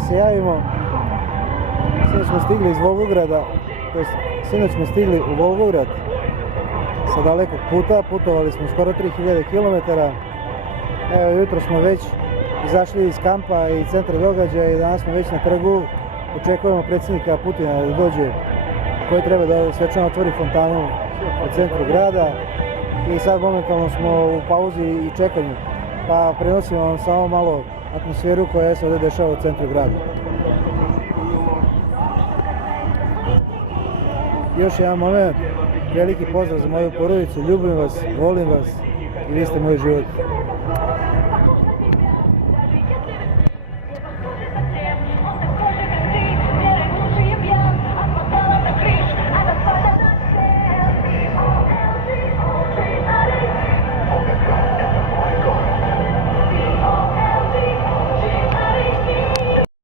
da se javimo. Sinoć smo stigli iz Volgograda, sinoć smo stigli u Volgograd sa dalekog puta, putovali smo skoro 3000 km. Evo, jutro smo već izašli iz kampa i centra događaja i danas smo već na trgu. Očekujemo predsjednika Putina da dođe, koji treba da svečano otvori fontanu u centru grada. I sad momentalno smo u pauzi i čekanju, pa prenosimo vam samo malo atmosferu koja se ovdje dešava u centru grada. Još jedan moment, veliki pozdrav za moju porodicu, ljubim vas, volim vas i vi ste moj život.